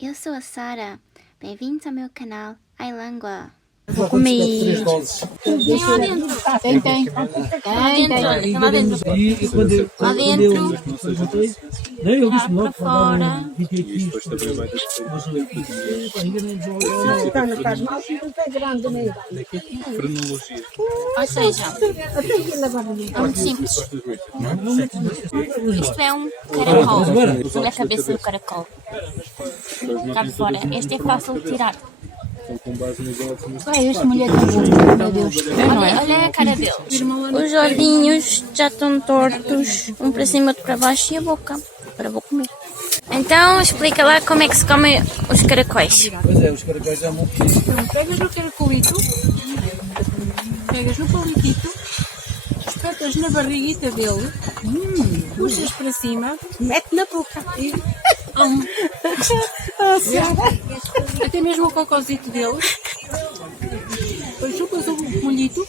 eu sou a Sara. Bem-vindos ao meu canal iLangua. Vou comer. Tem lá dentro. Tem. Tem lá dentro. E quando Lá dentro. não, eu disse Lá logo para fora. 28 dias. Está na casa mal, não é grande nem Ou seja, é muito simples. Isto é um caracol. Olha a cabeça do caracol. Cá de fora. Este é fácil de tirar. Ai, esta mulher está boa, meu Deus. Olha a cara dele. Os olhinhos já estão tortos. Um para cima, outro para baixo e a boca. Agora vou comer. Então, explica lá como é que se come os caracóis. Pois é, os caracóis já vão Pegas no caracolito, pegas no palitito, espetas na barriguita dele, puxas para cima, mete na boca. Até mesmo o cocôzito dele. Depois chupas o molhito.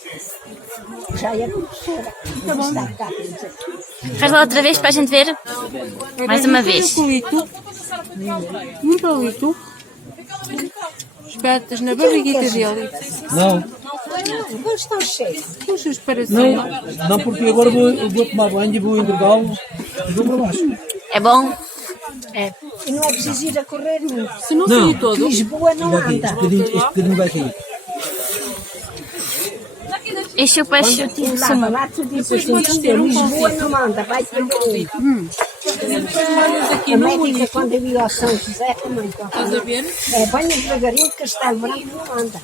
já é professora. Tá bom. Faz lá outra vez para a gente ver. Mais uma vez. Um palito. Espetas na barriguita dele. Não, Vou estar cheio. Puxas para cima. não porque agora vou tomar banho e vou entregá-lo e vou para baixo. É bom? É. E não é preciso ir a correr muito. Se não sair todo, Lisboa não Aqui, este anda. bocadinho vai cair. E chupas o Lá, sumo. lá tu dizes assim, Lisboa não anda, vai ter que ir. aqui A no médica, molhito. quando eu ia ao São José, também Estás a ver? é banho devagarinho, que Castelo Branco não anda.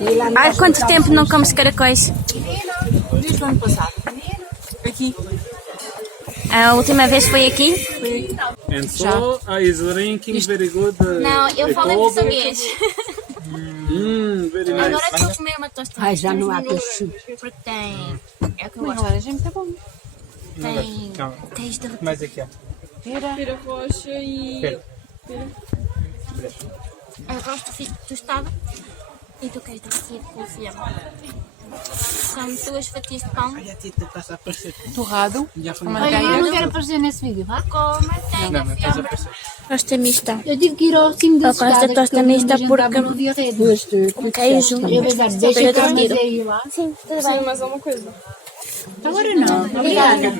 E lá no Há quanto hospital- tempo não comes caracóis? Desde o ano passado. Aqui. A última vez foi aqui? And so is drinking very good. Não, eu falo em português. Very nice. Agora estou a comer uma tostada. Ai, já não há peixe. Porque tem. É o que eu Mas gosto. laranja é muito bom. Tem. Calma. Tens de. Mais aqui, ó. Pera roxa e... Eu gosto de tostada. E tu queres macia com fiambre. São 2 fatias de pão torrado. Olha, eu não quero aparecer nesse vídeo, vá? com manteiga, fiambre. Tosta mista. Eu tive que ir ao cimo da Eu gosto da escada, tosta porque mista a gente porque- estava no diarreia. Com queijo. Eu vou dar, deixa Deixa eu eu ir lá. Sim, tudo bem. Agora não, obrigada.